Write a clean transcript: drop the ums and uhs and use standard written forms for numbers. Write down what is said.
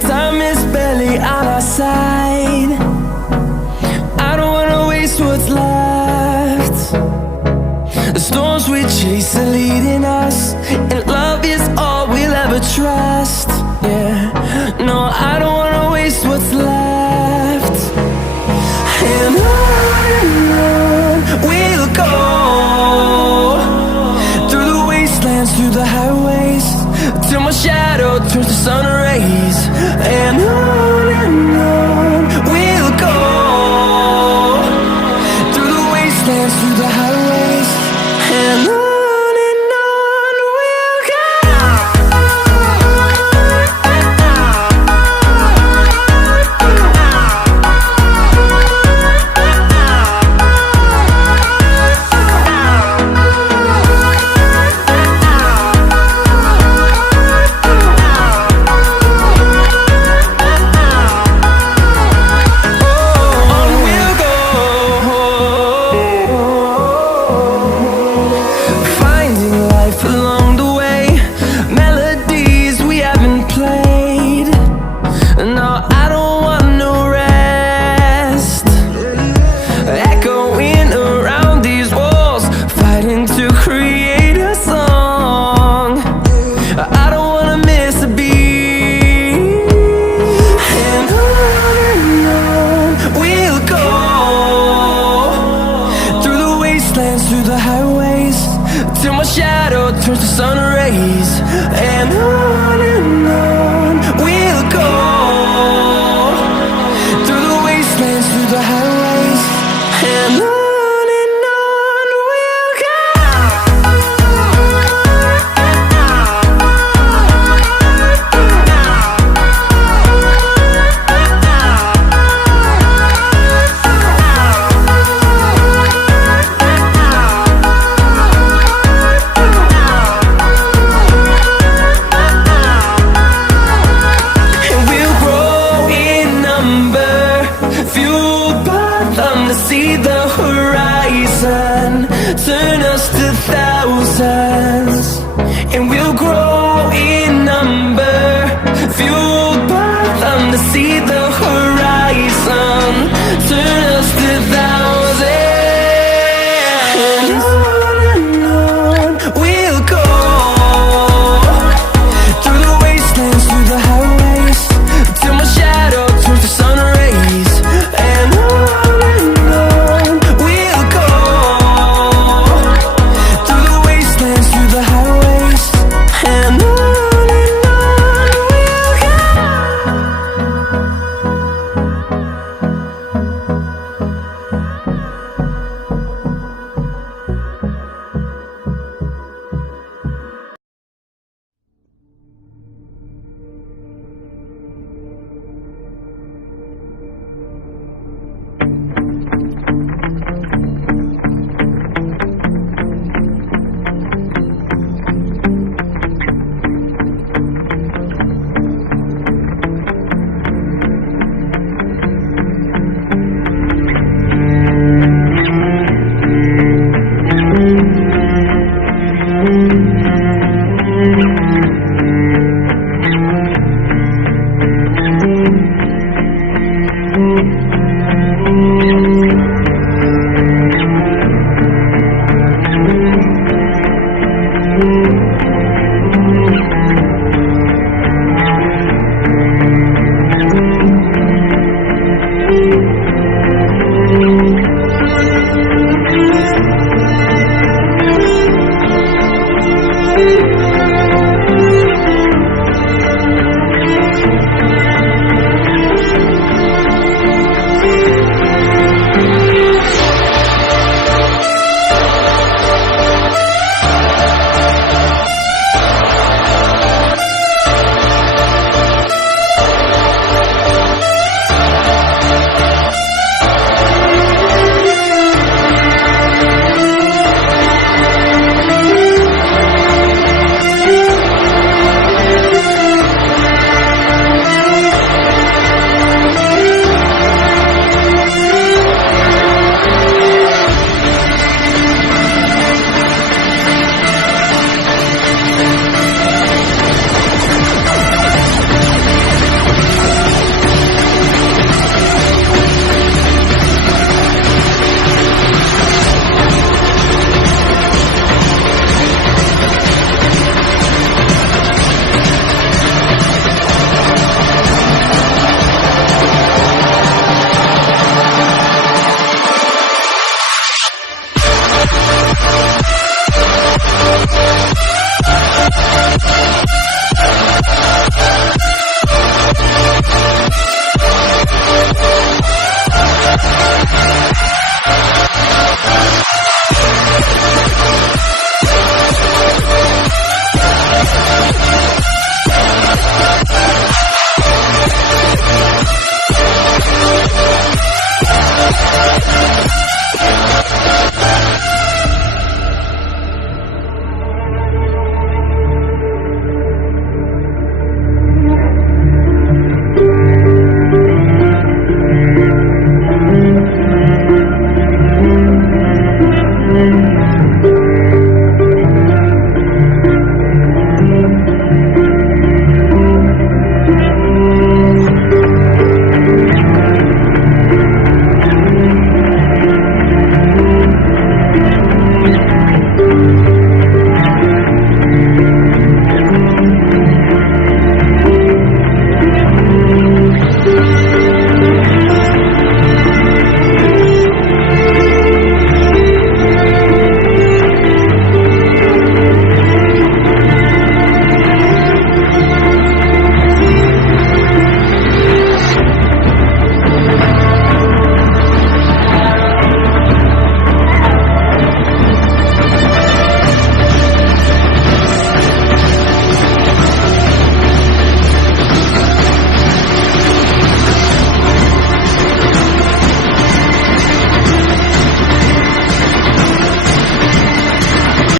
Time is barely on our side. I don't wanna waste what's left. The storms we chase are leading us, and love is all we'll ever trust. Yeah, no, I don't wanna waste what's left. And on we'll go, through the wastelands, through the highways, till my shadow turns to sun rays. And on we'll go, through the wastelands, through the highways, and on we'll go. Through the highways, till my shadow turns to sun rays. And on we'll go, through the wastelands, through the highways, and on we'll go. To see the horizon turn us to thousands, and we'll grow in number, fueled by them to see the horizon.